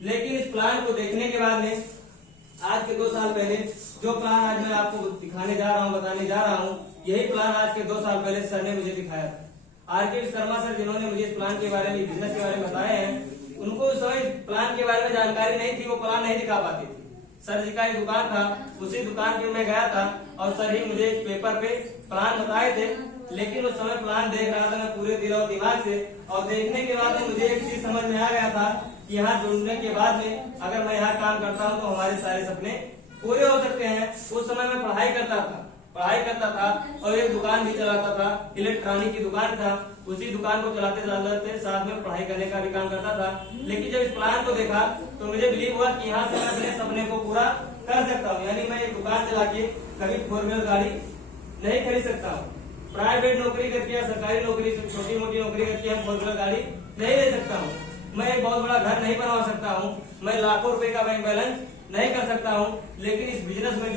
लेकिन इस प्लान को देखने के बाद में आज के 2 साल पहले जो प्लान आज मैं आपको दिखाने जा रहा हूँ, बताने जा रहा हूँ, यही प्लान आज के 2 साल पहले सर ने मुझे दिखाया था। आरके विश्वकर्मा सर जिन्होंने मुझे इस प्लान के बारे में, बिजनेस के बारे में बताए हैं, उनको उस समय प्लान के बारे में जानकारी नहीं थी, वो प्लान नहीं दिखा पाती थी। सर जी का एक दुकान था, उसी दुकान पे मैं गया था और सर ही मुझे पेपर पे प्लान बताए थे। लेकिन उस समय प्लान देख रहा था मैं पूरे दिल और दिमाग से, और देखने के बाद मुझे एक चीज समझ में आ गया था कि यहाँ जुड़ने के बाद में अगर मैं यहाँ काम करता हूँ तो हमारे सारे सपने पूरे हो सकते हैं। उस समय मैं पढ़ाई करता था और एक दुकान भी चलाता था, इलेक्ट्रॉनिक की दुकान था। उसी दुकान को चलाते चलाते साथ में पढ़ाई करने का भी काम करता था। लेकिन जब इस प्लान को देखा तो मुझे बिलीव हुआ कि यहाँ से मैं अपने सपने को पूरा कर सकता हूँ। यानी मैं एक दुकान चला के कभी 4 व्हीलर गाड़ी नहीं खरीद सकता हूँ। प्राइवेट नौकरी करके या सरकारी नौकरी, छोटी मोटी नौकरी करके हम 4 व्हीलर गाड़ी नहीं ले सकता हूँ। मैं एक बहुत बड़ा घर नहीं बनवा सकता हूँ। मैं लाखों रुपए का बैंक बैलेंस नहीं कर सकता हूँ। लेकिन इस बिजनेस में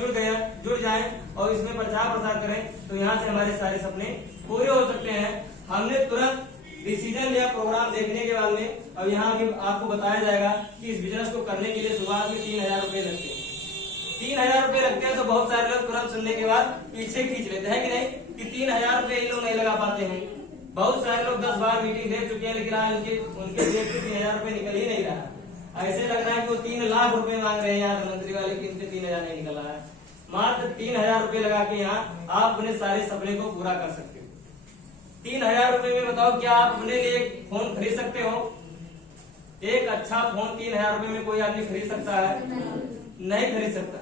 जुड़ जाएं और इसमें प्रचार प्रसार करें तो यहाँ से हमारे सारे सपने पूरे हो सकते हैं। हमने तुरंत डिसीजन लिया प्रोग्राम देखने के बाद में। अब यहाँ भी आपको बताया जाएगा कि इस बिजनेस को करने के लिए शुरुआत में 3000 रुपए लगते हैं। 3000 रुपए लगते हैं तो बहुत सारे लोग तुरंत सुनने के बाद पीछे खींच लेते हैं कि नहीं, कि 3000 रुपए इन लोग नहीं लगा पाते हैं। बहुत सारे लोग 10 बार मीटिंग दे चुके हैं, लेकिन आज उनके जेब से 3000 रुपए निकल ही नहीं रहा। ऐसे लग रहा है कि वो 3 लाख रुपए मांग रहे हैं यहाँ धनवंतरी वाले, कि इनसे 3000 नहीं निकल रहा है। मात्र 3000 रुपए लगा के यहाँ आप अपने सारे सपने को पूरा कर सकते हो। 3000 रुपए में बताओ क्या आप अपने लिए एक फोन खरीद सकते हो? एक अच्छा फोन 3000 रुपए में कोई आदमी खरीद सकता है? नहीं खरीद सकता।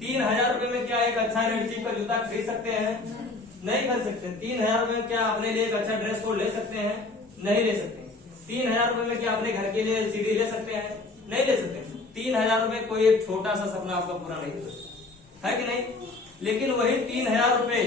3000 रुपए में क्या एक अच्छा रेड चीफ का जूता खरीद सकते हैं? नहीं खरीद सकते। 3000 रुपए में क्या अपने लिए एक अच्छा ड्रेस कोड ले सकते हैं? नहीं ले सकते। 3000 रुपए में क्या अपने घर के लिए सीढ़ी ले सकते हैं? नहीं ले सकते। 3000 रुपए कोई एक छोटा सा सपना आपका पूरा नहीं हो सकता है कि नहीं? लेकिन वही 3000 रुपए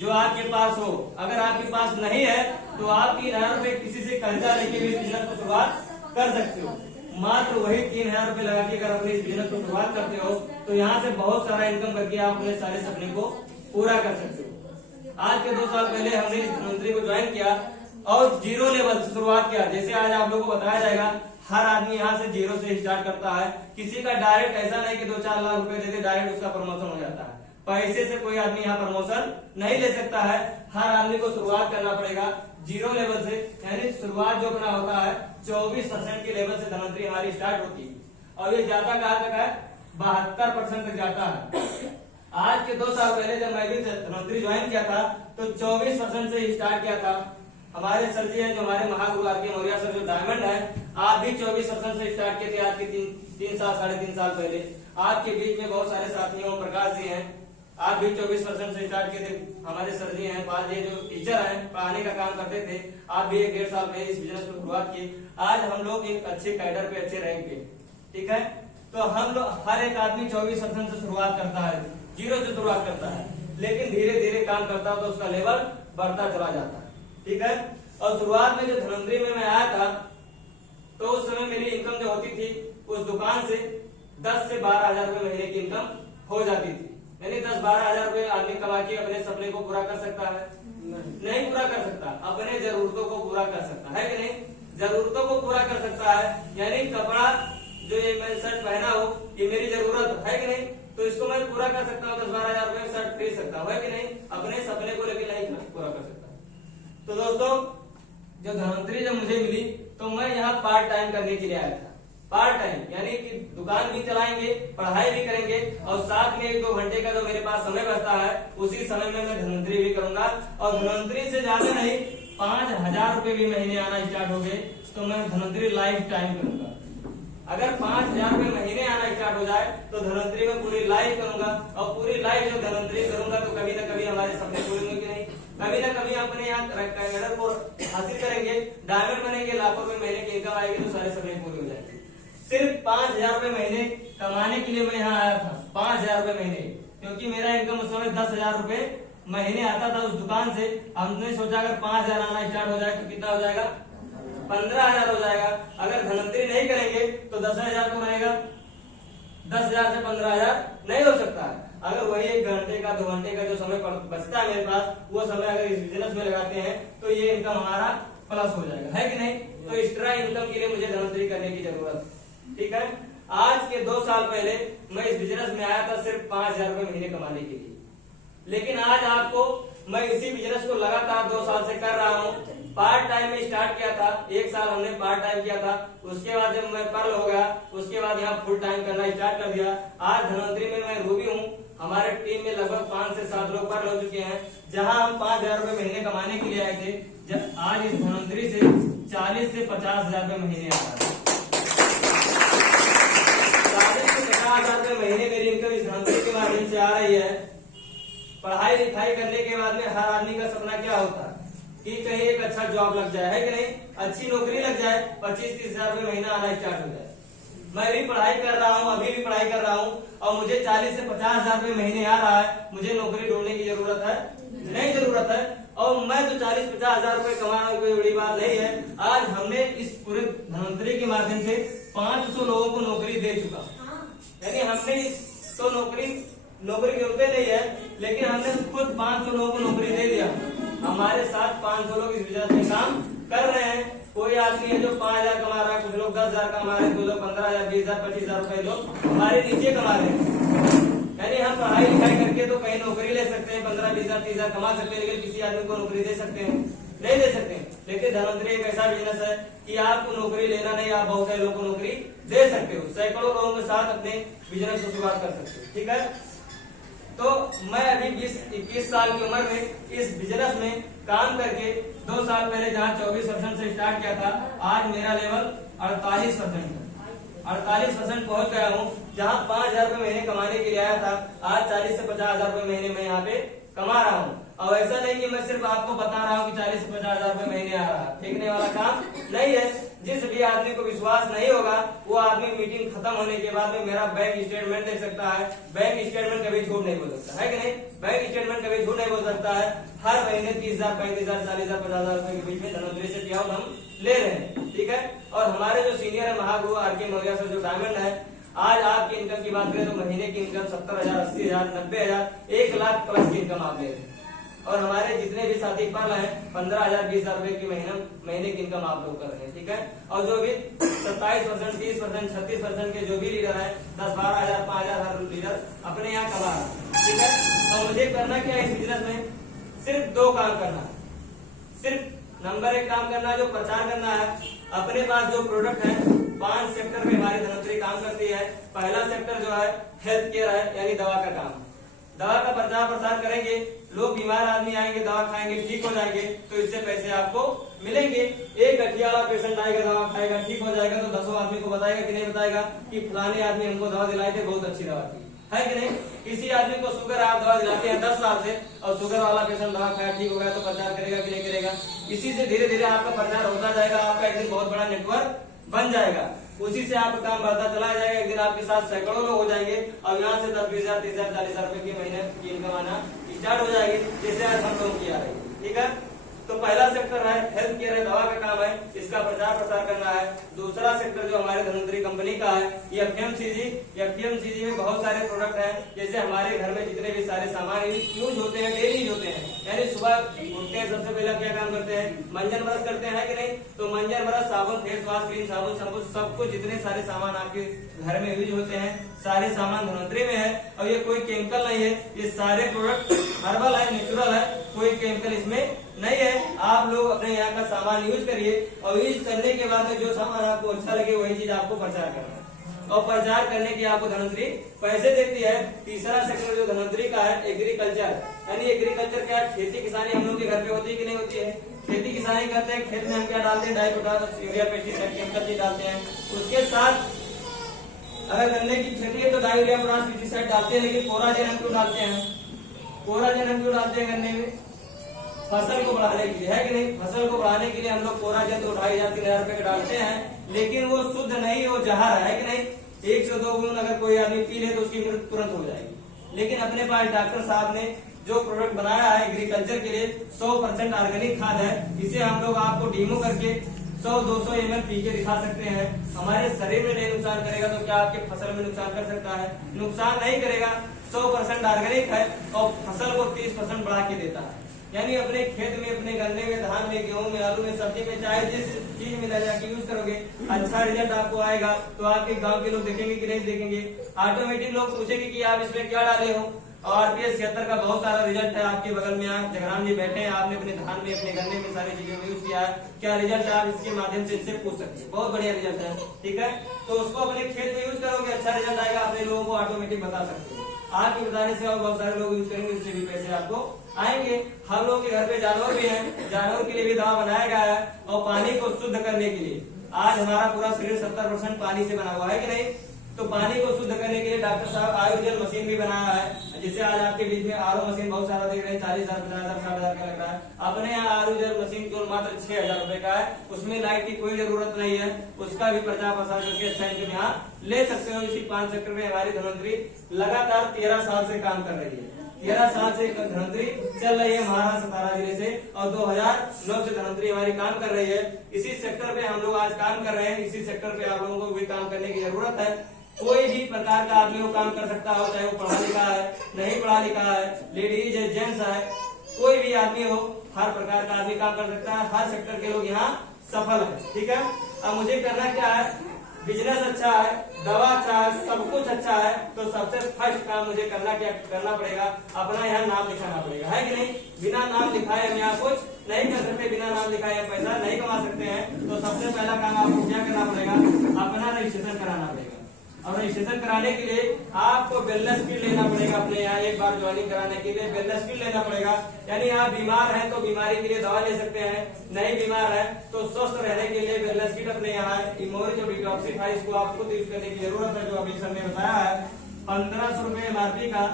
जो आपके पास हो, अगर आपके पास नहीं है तो आप 3000 रुपए किसी से कर्जा लेके भी बिजनेस को शुरुआत कर सकते हो। मात्र वही 3000 रुपए लगा के अगर अपने इस बिजनेस को शुरुआत करते हो तो यहाँ से बहुत सारा इनकम करके आप अपने सारे सपने को पूरा कर सकते हो। आज के 2 साल पहले हमने इस धनवंतरी को ज्वाइन किया और 0 लेवल से शुरुआत किया। जैसे आज आप लोगों को बताया जाएगा, हर आदमी यहाँ से 0 से स्टार्ट करता है। किसी का डायरेक्ट ऐसा नहीं कि 2-4 लाख रुपए देके डायरेक्ट उसका प्रमोशन हो जाता है। पैसे से कोई आदमी यहाँ प्रमोशन नहीं ले सकता है। हर आदमी को शुरुआत करना पड़ेगा 0 लेवल से। यानी शुरुआत जो अपना होता है 24% के लेवल से धनवंतरी हमारी स्टार्ट होती है और ये जाता कहाँ तक है? 72% तक जाता है। आज के 2 साल पहले जब मैं भी धनवंतरी ज्वाइन किया था तो 24% से स्टार्ट किया था। हमारे सर जी हैं जो हमारे महागुरु आरके मौर्य सर जो डायमंड है, आप भी 24% से स्टार्ट किए थे आज के 3 साल 3.5 साल पहले। आपके बीच में बहुत सारे साथियों प्रकाश जी हैं, आप भी 24% से स्टार्ट किए थे। हमारे सर जी हैं, पाल जी जो टीचर हैं, पढ़ाने का काम करते थे, आप भी 1-1.5 साल पहले इस बिजनेस को शुरुआत की। आज हम लोग एक अच्छे कैडर पे, अच्छे रैंक पे, ठीक है। तो हम लोग हर एक आदमी 24% से शुरुआत करता है, 0 से शुरुआत करता है, लेकिन धीरे धीरे काम करता है तो उसका लेवल बढ़ता चला जाता है, ठीक है। और शुरुआत में जो धनवंतरी में मैं आया था तो उस समय मेरी इनकम जो होती थी उस दुकान से 10 से 12 हजार रुपए महीने की इनकम हो जाती थी। यानी 10-12 हजार रुपए आदमी कमा के अपने सपने को पूरा कर सकता है? नहीं पूरा कर सकता। अपने जरूरतों को पूरा कर सकता है कि नहीं? जरूरतों को पूरा कर सकता है। यानी कपड़ा जो ये मैं शर्ट पहना हो, ये मेरी जरूरत है कि नहीं? तो इसको मैं पूरा कर सकता हूँ। 10-12 हजार रुपए शर्ट खरीद सकता हूँ, है कि नहीं? अपने सपने को लेकर नहीं पूरा कर सकता। तो दोस्तों, जब धनवंतरी जब मुझे मिली तो मैं यहाँ पार्ट टाइम करने के लिए आया था। पार्ट टाइम यानी कि दुकान भी चलाएंगे, पढ़ाई भी करेंगे और साथ में 1-2 घंटे का जो मेरे पास समय बचता है उसी समय में मैं धनवंतरी भी करूंगा। और धनवंतरी से ज्यादा नहीं, 5000 रुपए भी महीने आना स्टार्ट हो गए तो मैं धनवंतरी लाइफ टाइम करूंगा। अगर 5000 रुपए महीने आना स्टार्ट हो जाए तो धनवंतरी में पूरी लाइफ करूंगा। और पूरी लाइफ जब धनवंतरी करूंगा तो कभी ना कभी हमारे सपने पूरे होंगे नहीं, कभी ना कभी अपने यहाँ कैडर को हासिल करेंगे, डायमंड बनेंगे, लाखों रुपए महीने की इनकम आएगी तो सारे सपने पूरे हो जाएंगे। सिर्फ 5000 रुपए महीने कमाने के लिए मैं यहाँ आया था। 5000 रुपए महीने, क्योंकि मेरा इनकम उस समय 10,000 रुपए महीने आता था उस दुकान से। हमने सोचा अगर 5000 आना स्टार्ट हो जाए तो कितना हो जाएगा? 15,000 हो जाएगा। अगर धनवंतरी नहीं करेंगे तो 10,000 तो रहेगा, 10,000 से 15,000 नहीं हो सकता है। अगर वही 1 घंटे का 2 घंटे का जो समय बचता है मेरे पास, वो समय अगर इस बिजनेस में लगाते हैं तो ये इनकम हमारा प्लस हो जाएगा, है कि नहीं? तो एक्स्ट्रा इनकम के लिए मुझे धनवंतरी करने की जरूरत ठीक है। आज के 2 साल पहले मैं इस बिजनेस में आया था सिर्फ 5,000 रुपए महीने कमाने के लिए, लेकिन आज आपको मैं इसी बिजनेस को लगातार 2 साल से कर रहा हूँ। पार्ट टाइम में स्टार्ट किया था, 1 साल हमने पार्ट टाइम किया था, उसके बाद जब मैं पर्ल हो गया उसके बाद यहाँ फुल टाइम करना स्टार्ट कर दिया। आज धनवंतरी में मैं रूबी हूँ, हमारे टीम में लगभग 5 से 7 लोग पर्ल हो चुके हैं। जहाँ हम 5,000 रुपए महीने कमाने के लिए आए थे, जब आज इस धनवंतरी से 40 से 50,000 रुपए महीने आ रहा है। 40 से 50,000 रुपए महीने मेरी इनकम इस धनवंतरी के माध्यम से आ रही है। पढ़ाई लिखाई करने के बाद में हर आदमी का सपना क्या होता है कि कहीं एक अच्छा जॉब लग जाए, है कि नहीं, अच्छी नौकरी लग जाए, 25-30 हजार रुपए महीना आना स्टार्ट हो जाए। मैं भी पढ़ाई कर रहा हूँ, अभी भी पढ़ाई कर रहा हूँ, और मुझे 40 से 50,000 रुपए महीने आ रहा है। मुझे नौकरी ढूंढने की जरूरत है? नहीं जरूरत है। और मैं तो 40-50,000 रुपए कमा रहा हूँ, कोई बड़ी बात नहीं है। आज हमने इस पूरे धनवंतरी के माध्यम से 500 लोगों को नौकरी दे चुका, यानी हमने तो नौकरी के रुपए नहीं है, लेकिन हमने खुद 500 लोगों को नौकरी दे दिया। हमारे साथ 500 लोग इस बिजनेस में काम कर रहे हैं। कोई आदमी है जो 5,000 कमा रहा है, कुछ लोग 10,000 कमा रहे हैं, कुछ लोग 15,000, 20,000, 25,000 रुपए लोग हमारे नीचे कमा रहे हैं। यानी हम पढ़ाई लिखाई करके तो कहीं नौकरी ले सकते हैं, 15, 20,000, 30,000 कमा सकते हैं, लेकिन किसी आदमी को नौकरी दे सकते हैं? नहीं दे सकते। लेकिन धनवंतरी एक ऐसा बिजनेस है कि आपको नौकरी लेना नहीं, आप बहुत सारे लोगों को नौकरी दे सकते हो, सैकड़ों लोगों के साथ अपने बिजनेस को शुरुआत कर सकते हो। ठीक है। तो मैं अभी 20-21 साल की उम्र में इस बिजनेस में काम करके 2 साल पहले जहाँ 24% से स्टार्ट किया था, आज मेरा लेवल 48% पहुंच गया हूँ। जहाँ 5,000 रुपए महीने कमाने के लिए आया था, आज 40 से 50,000 रुपए महीने में यहाँ पे कमा रहा हूँ। और ऐसा नहीं कि मैं सिर्फ आपको बता रहा हूँ कि 40 से 50,000 रुपए महीने आ रहा है, फेंकने वाला काम नहीं है। जिस भी आदमी को विश्वास नहीं होगा, वो आदमी मीटिंग खत्म होने के बाद में मेरा बैंक स्टेटमेंट देख सकता है। बैंक स्टेटमेंट कभी झूठ नहीं बोल सकता, है कि नहीं? बैंक स्टेटमेंट कभी झूठ नहीं बोल सकता है। हर महीने 30,000, 35,000, 40,000, 50,000 रुपए के बीच में धनवंतरी से क्या हम ले रहे हैं। ठीक है। और हमारे जो सीनियर है महागुरु आर.के. मौर्य सर, जो डायमंड है, आज आपकी इनकम की बात करें तो महीने की इनकम 70,000, 80,000, 90,000, 1 लाख प्लस की इनकम आप ले रहे हैं। और हमारे जितने भी साथी पर्ल हैं, 15,000, 20,000 रुपए की महीने की इनकम आप लोग कर रहे हैं। ठीक है। और जो भी 27%, 30%, 36% के जो भी लीडर है, 10-12,000, 5,000 हर लीडर अपने यहाँ कमा रहा है। ठीक है। और मुझे करना क्या है इस बिजनेस में? सिर्फ 2 काम करना। सिर्फ नंबर 1 काम करना, जो प्रचार करना है। अपने पास जो प्रोडक्ट है, 5 सेक्टर में हमारी धनवंतरी काम करती है। पहला सेक्टर जो है हेल्थ केयर है, यानी दवा का काम। दवा का प्रचार प्रसार करेंगे, लोग बीमार आदमी आएंगे, दवा खाएंगे, ठीक हो जाएंगे, तो इससे पैसे आपको मिलेंगे। एक गठिया वाला पेशेंट आएगा, दवा खाएगा, ठीक हो जाएगा, तो 10 आदमी को बताएगा कि नहीं बताएगा कि फलाने आदमी हमको दवा दिलाए थे, बहुत अच्छी दवा थी, है कि नहीं? किसी आदमी को शुगर, आप दवा दिलाते हैं 10 साल से, और शुगर वाला पेशेंट दवा खाया, ठीक हो गया, तो प्रचार करेगा कि नहीं करेगा? इसी से धीरे धीरे आपका प्रचार होता जाएगा, आपका एक दिन बहुत बड़ा नेटवर्क बन जाएगा। उसी से आपका काम बढ़ता चला जाएगा। एक दिन आपके साथ सैकड़ों लोग हो जाएंगे, और यहाँ से 10-20,000, 30,000, 40,000 रुपए की महीने की इनकम आना स्टार्ट हो जाएगी, जैसे आज हम लोग किया है। ठीक है। तो पहला सेक्टर है हेल्थ केयर है, दवा का काम है, इसका प्रचार प्रसार करना है। दूसरा सेक्टर जो हमारे धनवंतरी कंपनी का है, ये FMCG में बहुत सारे प्रोडक्ट हैं। जैसे हमारे घर में जितने भी सारे सामान यूज होते हैं, डेली होते हैं, यानी सुबह उठते हैं सबसे पहले क्या काम करते हैं? मंजन ब्रश करते हैं, कि नहीं? तो मंजन ब्रश, साबुन, फेस वॉश, क्रीम, साबुन, शैम्पू, सब कुछ जितने सारे सामान आपके घर में यूज होते हैं, सारे सामान धनवंतरी में है। और ये कोई केमिकल नहीं है, ये सारे प्रोडक्ट हर्बल है, नेचुरल है, कोई केमिकल इसमें नहीं है। आप लोग अपने यहाँ का सामान यूज करिए, और यूज करने के बाद में जो सामान आपको अच्छा लगे वही चीज आपको प्रचार करना है, और प्रचार करने की आपको धनवंतरी पैसे देती है। तीसरा सेक्टर जो धनवंतरी का है एग्रीकल्चर, यानी एग्रीकल्चर क्या? खेती किसानी हम लोग के घर पे होती है कि नहीं होती है? खेती किसानी करते हैं, खेत में हम क्या डालते हैं? डाई, पोटाश, यूरिया, पेस्टिसाइड, केमिकल चीज डालते हैं। उसके साथ अगर गन्ने की खेती है तो डाई, यूरिया, पोटाश, पेस्टिसाइड डालते हैं, लेकिन कोराजेन हम क्यों डालते हैं? कोराजेन हम क्यों डालते हैं गन्ने में? फसल को बढ़ाने के लिए, है कि नहीं? फसल को बढ़ाने के लिए हम लोग कोराजेन 2,500-3,000 रुपए के डालते हैं, लेकिन वो शुद्ध नहीं, वो जहर है कि नहीं? 1 से 2 बूंद अगर कोई आदमी पी ले तो उसकी मृत्यु तुरंत हो जाएगी। लेकिन अपने पास डॉक्टर साहब ने जो प्रोडक्ट बनाया है एग्रीकल्चर के लिए, 100% ऑर्गेनिक खाद है। इसे हम लोग आपको डीमो करके 100-200 ml पी के दिखा सकते हैं। हमारे शरीर में नहीं नुकसान करेगा, तो क्या आपके फसल में नुकसान कर सकता है? नुकसान नहीं करेगा। 100% ऑर्गेनिक है, और फसल को 30% बढ़ा के देता है। यानी अपने खेत में, अपने गन्ने में, धान में, गेहूं में, आलू में, सब्जी में, चाहे जिस चीज में जाके यूज करोगे अच्छा रिजल्ट आपको आएगा। तो आपके गांव के लोग देखेंगे कि नहीं देखेंगे, ऑटोमेटिक लोग पूछेंगे कि आप इसमें क्या डाले हो। और RPS 76 का बहुत सारा रिजल्ट है आपके बगल में, आप जगराम जी बैठे हैं, आपने अपने धान में, अपने गन्ने में सारी चीजों में यूज किया है, क्या रिजल्ट है आप इसके माध्यम से इनसे पूछ सकते हैं। बहुत बढ़िया रिजल्ट है, ठीक है। तो उसको अपने खेत में यूज करोगे अच्छा रिजल्ट आएगा, अपने लोगों को ऑटोमेटिक बता सकते हैं। आपके बताने से और बहुत सारे लोग यूज करेंगे, इससे भी पैसे आपको आएंगे। हम लोग के घर पे जानवर भी हैं, जानवर के लिए भी दवा बनाया गया है। और पानी को शुद्ध करने के लिए आज हमारा पूरा शरीर 70% पानी से बना हुआ है कि नहीं, तो पानी को शुद्ध करने के लिए डॉक्टर साहब आयुर्जल मशीन भी बनाया है। जिससे आज आपके बीच में RO मशीन बहुत सारा देख रहे हैं, 40,000, 50,000, 60,000 का लग रहा है। अपने यहाँ आयुर्जल मशीन केवल मात्र 6,000 रुपए का है, उसमें लाइट की कोई जरूरत नहीं है। उसका भी प्रचार प्रसार करके अच्छा इनकम यहाँ ले सकते हो। इसी 5 सेक्टर में हमारी धनवंतरी लगातार 13 साल से काम कर रही है। 13 साल से धनवंतरी चल रही है महाराष्ट्र सतारा जिले से, और 2009 से धनवंतरी हमारी काम कर रही है। इसी सेक्टर पे हम लोग आज काम कर रहे हैं, इसी सेक्टर पे आप लोगों को भी काम करने की जरूरत है। कोई भी प्रकार का आदमी वो काम कर सकता हो, चाहे वो पढ़ा लिखा है, नहीं पढ़ा लिखा है, लेडीज है, जेंट्स है, कोई भी आदमी हो, हर प्रकार का आदमी काम कर सकता है। हर सेक्टर के लोग यहाँ सफल है, ठीक है। अब मुझे करना क्या है, बिजनेस अच्छा है, दवा अच्छा है, सब कुछ अच्छा है, तो सबसे फर्स्ट काम मुझे करना पड़ेगा, अपना यहाँ नाम लिखाना पड़ेगा, है कि नहीं। बिना नाम लिखाए हम यहाँ कुछ नहीं कर सकते, बिना नाम लिखाए पैसा नहीं कमा सकते हैं। तो सबसे पहला काम आपको क्या करना पड़ेगा, अपना रजिस्ट्रेशन कराना पड़ेगा। और रजिस्ट्रेशन कराने के लिए आपको वेलनेस किट लेना पड़ेगा। अपने यहाँ एक बार ज्वाइनिंग कराने के लिए वेलनेस किट लेना पड़ेगा। यानी आप बीमार हैं तो बीमारी के लिए दवा ले सकते हैं, नहीं बीमार है तो स्वस्थ रहने के लिए वेलनेस किट अपने यहाँ इमोरिच और डिटॉक्सिफाई, इसको आपको यूज करने की जरूरत है। जो अभी सर ने बताया है 1500 रुपए MRP का